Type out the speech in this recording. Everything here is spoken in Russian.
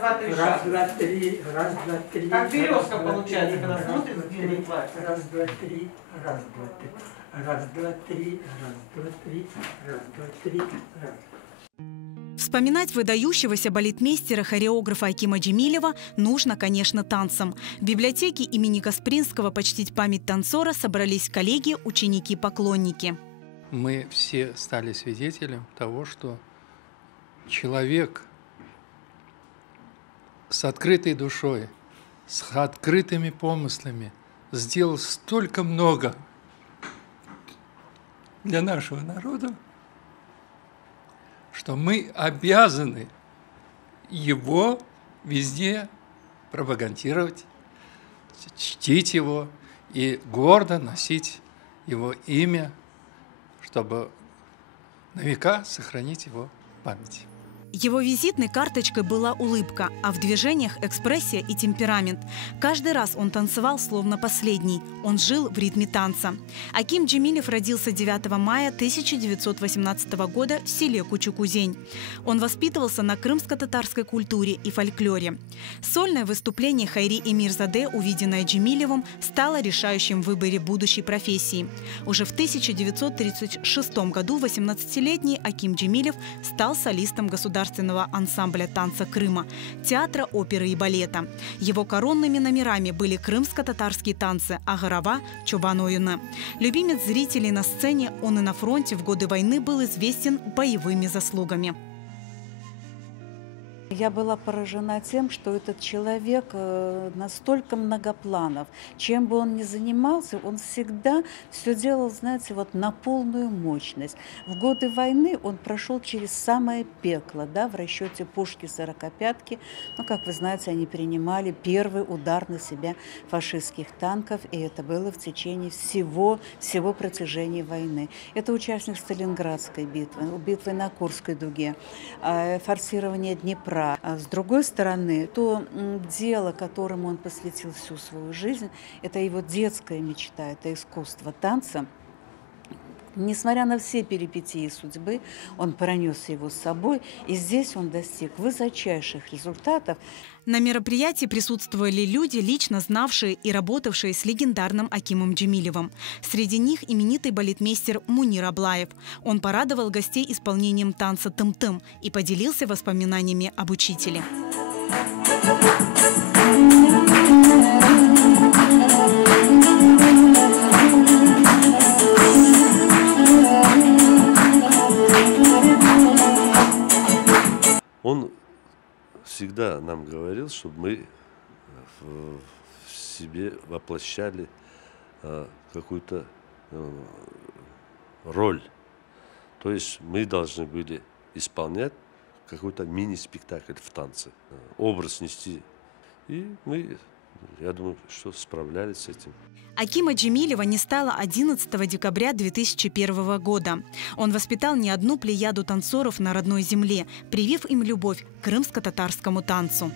2-3 Раз, шага. два, три, раз, два, три. Как березка раз, два, получается, три, когда раз, смотришь два, на три, длинный платье. раз, два, три, раз, два, три, раз, два, три, раз, два, три, раз, два, три, раз. Вспоминать выдающегося балетмейстера, хореографа Акима Джемилева нужно, конечно, танцем. В библиотеке имени Каспринского почтить память танцора собрались коллеги, ученики, поклонники. Мы все стали свидетелем того, что человек с открытой душой, с открытыми помыслами сделал столько много для нашего народа, что мы обязаны его везде пропагандировать, чтить его и гордо носить его имя, чтобы на века сохранить его память. Его визитной карточкой была улыбка, а в движениях экспрессия и темперамент. Каждый раз он танцевал словно последний. Он жил в ритме танца. Аким Джемилев родился 9 мая 1918 года в селе Кучукузень. Он воспитывался на крымско-татарской культуре и фольклоре. Сольное выступление Хайри Эмирзаде, увиденное Джемилевым, стало решающим в выборе будущей профессии. Уже в 1936 году 18-летний Аким Джемилев стал солистом государственного ансамбля танца Крыма, театра, оперы и балета. Его коронными номерами были крымско-татарские танцы Агарава, Чобан Оюны. Любимец зрителей на сцене, он и на фронте в годы войны был известен боевыми заслугами. Я была поражена тем, что этот человек настолько многопланов. Чем бы он ни занимался, он всегда все делал, знаете, вот на полную мощность. В годы войны он прошел через самое пекло, да, в расчете пушки 45-ки. Ну, как вы знаете, они принимали первый удар на себя фашистских танков, и это было в течение всего протяжения войны. Это участник Сталинградской битвы, битвы на Курской дуге, форсирование Днепра. А с другой стороны, то дело, которому он посвятил всю свою жизнь, это его детская мечта, это искусство танца. Несмотря на все перипетии судьбы, он пронес его с собой, и здесь он достиг высочайших результатов. На мероприятии присутствовали люди, лично знавшие и работавшие с легендарным Акимом Джемилевым. Среди них именитый балетмейстер Мунир Аблаев. Он порадовал гостей исполнением танца «Тым-тым» и поделился воспоминаниями об учителе. Он всегда нам говорил, чтобы мы в себе воплощали какую-то роль. То есть мы должны были исполнять какой-то мини-спектакль в танце, образ нести. И мы, я думаю, что справлялись с этим. Акима Джемилева не стало 11 декабря 2001 года. Он воспитал не одну плеяду танцоров на родной земле, привив им любовь к крымско-татарскому танцу.